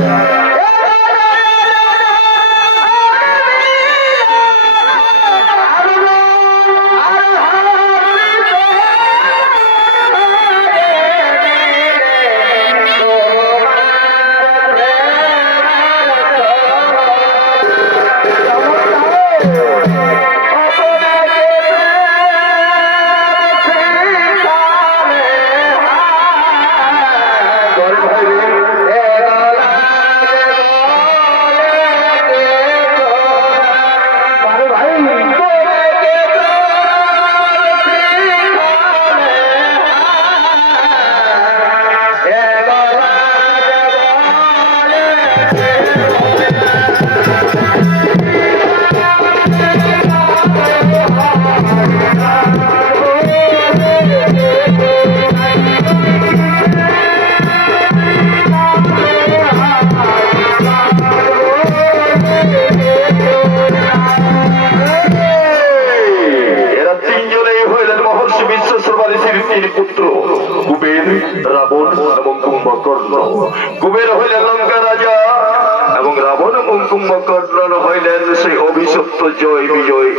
এরা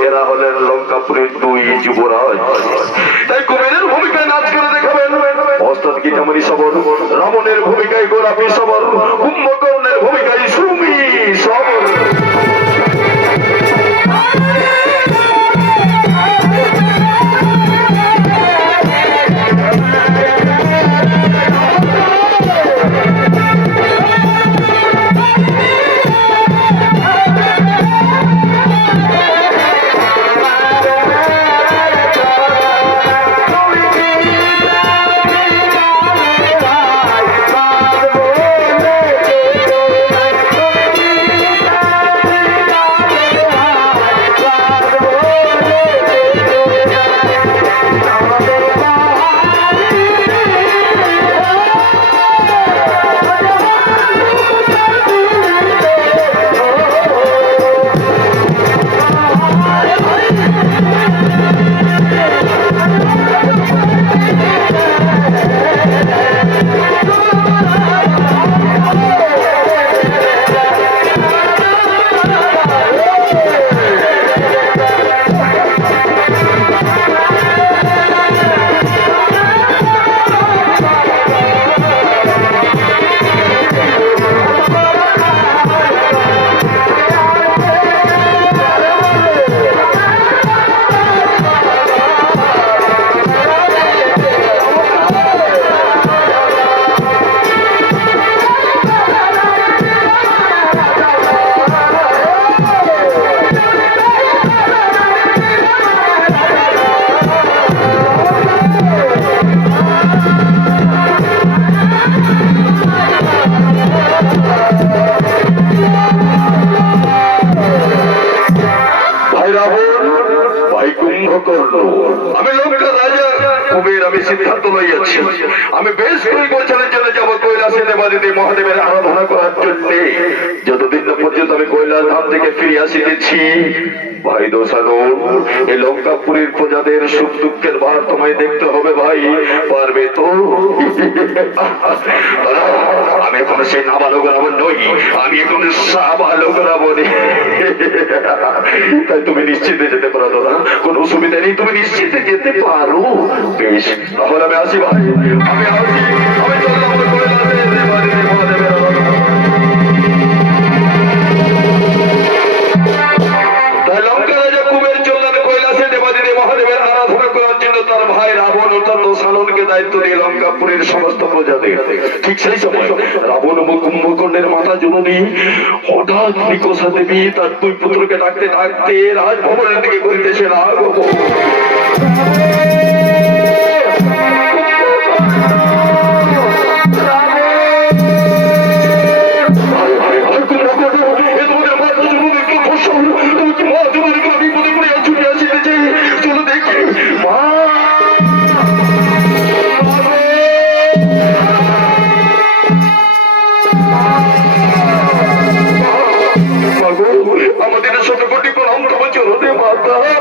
এরা হলেন লঙ্কাপুরের দুই যুবরাজ। তাই কুবেরের ভূমিকায় নাচ করে দেখাবেন। অস্তাদ গীতামণি সবর, রাবণের ভূমিকায় গোলাপী সবর, কুম্ভকর্ণের ভূমিকায় সুমি সবর। আমি লোকটা রাজা। কুবের আমি সিদ্ধান্ত লইয়াছি। আমি বেশ দুই বছরের জন্য যাব কৈলাসে দেবাদিদি মহাদেবের আরাধনা করার জন্য। যতদিন পর্যন্ত আমি কৈলাস ধাম থেকে ফিরে আসিতেছি, ভাই দোষানো এই লঙ্কাপুরীর প্রজাদের সুখ দুঃখের ভার তোমায় দেখতে হবে ভাই, পারবে তো? আমি এখন সেই নাবালক রাবণ নই, আমি এখন সাবালক রাবণী। তাই তুমি নিশ্চিন্তে যেতে পারো না কোনো অসুবিধা নেই, তুমি নিশ্চিন্তে যেতে পারো। বেশ তাহলে আমি আসি ভাই আমি আসি আমি চললাম দায়িত্ব দিয়ে লঙ্কাপুরের সমস্ত প্রজাদের। ঠিক সেই সময় রাবণ কুম্ভকর্ণের মাতা জননী হঠাৎ নিকোষা দেবী তার দুই পুত্রকে ডাকতে ডাকতে রাজভবনের দিকে করিতেছে রাঘব। encore.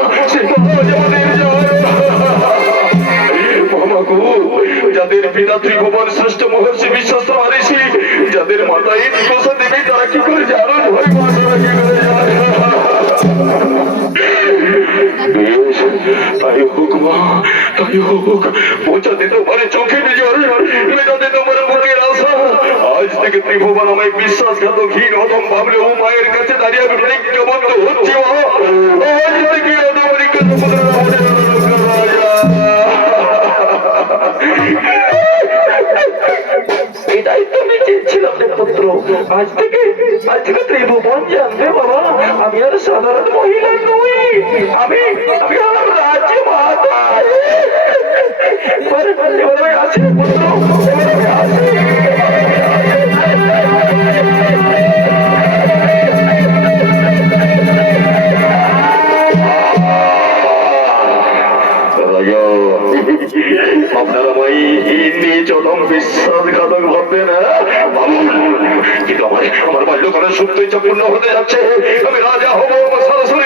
যাদের পিতা ত্রিভুবন শ্রেষ্ঠ মহর্ষি বিশ্বস্ত মারিসি যাদের মাতাই বিকশা দেবী, তারা কি করে জানো দাঁড়িয়ে আজ থেকে আজ থেকে ত্রিভুবন জানবে বাবা, আমি আর সাধারণ মহিলা নই। আমি আমি আমার রাজ্য মাতা আমি পুত্র পূর্ণ হতে যাচ্ছে। আমি রাজা হব সরাসরি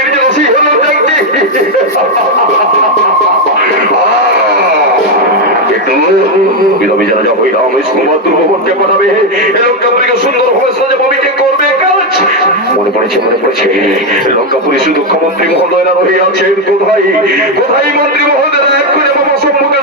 সুন্দর করবে, কাজ। মনে পড়েছে মনে পড়েছে। লঙ্কাপুরী সুদক্ষ মন্ত্রী মহোদয়রা রহিয়াছেন। কোথায়? কোথায় মন্ত্রী মহোদয়রা? এক্ষুনি আমার সম্মুখে